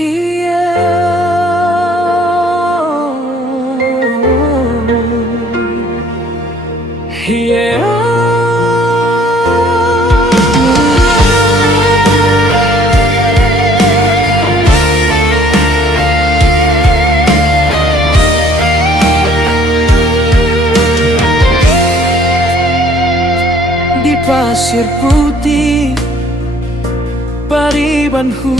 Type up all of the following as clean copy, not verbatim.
Di pasir putih Paribanhu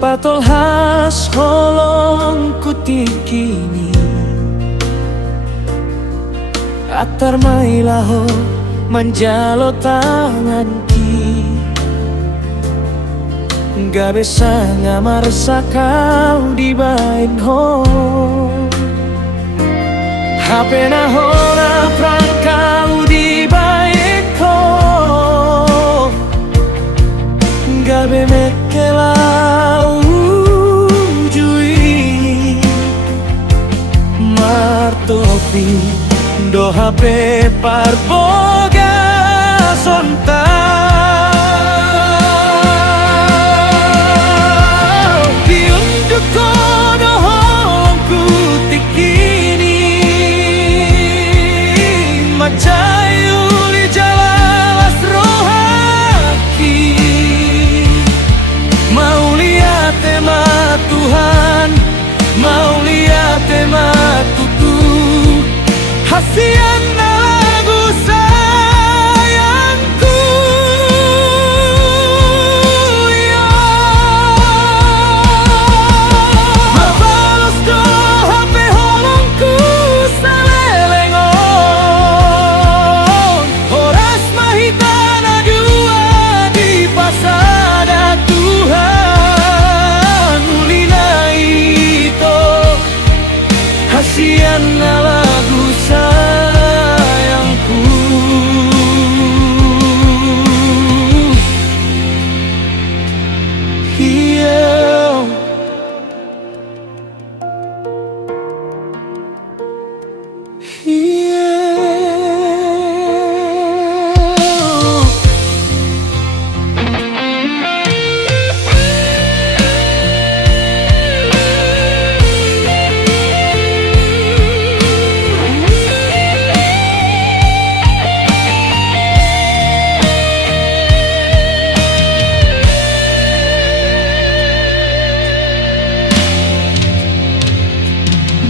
patol has holong kutikini atar mailaho manjalo tanganki gak bisa ngamar sakau di bain ho HP na hona prangkau di bain ho gak be mekelau jui martopi do HP parboga sonta diunduk kono holongku tikini macayu li jalas rohaki mau lihat tema Tuhan mau lihat tema tutu hasian lagu sayangku ya mabalos do HP holongku salelengon horas mahitana dua di pasada Tuhan ulina itu hasian lagu sayangku yeah.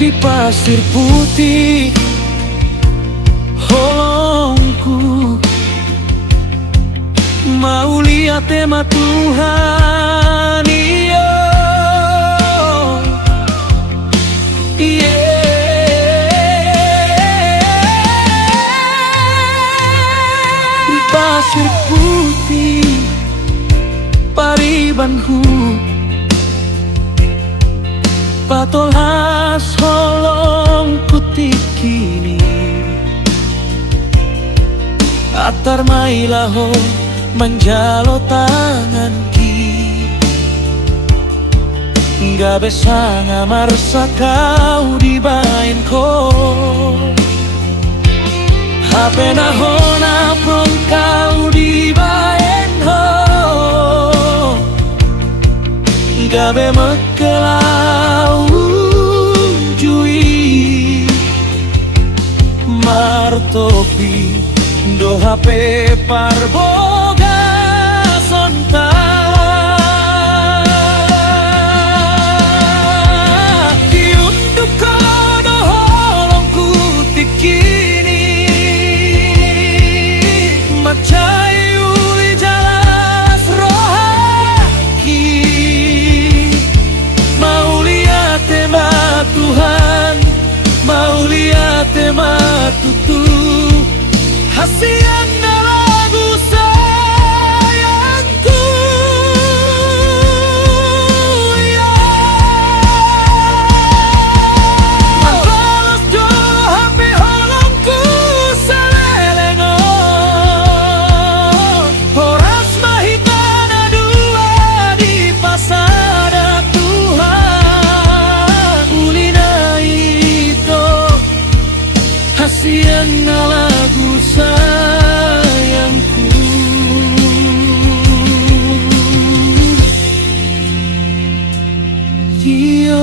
Di pasir putih holongku mau lihat tema Tuhan iyo di pasir putih Paribanhu patol has holong kutikini atar mailaho manjalo tanganki gak bisa ngamar sakau di bain ko HP na hona prong kau di bain ho gak be mekelau jui martopi do HP parboga sonta diunduk kono holongku tikini macayu li jalas rohaki mau lihat tema Tuhan mau lihat tema tutu hasian lagu sayangku ya mabalos do HP holongku salelengon horas mahitana dua di pasada Tuhan ulina itu hasian lagu sayangku Io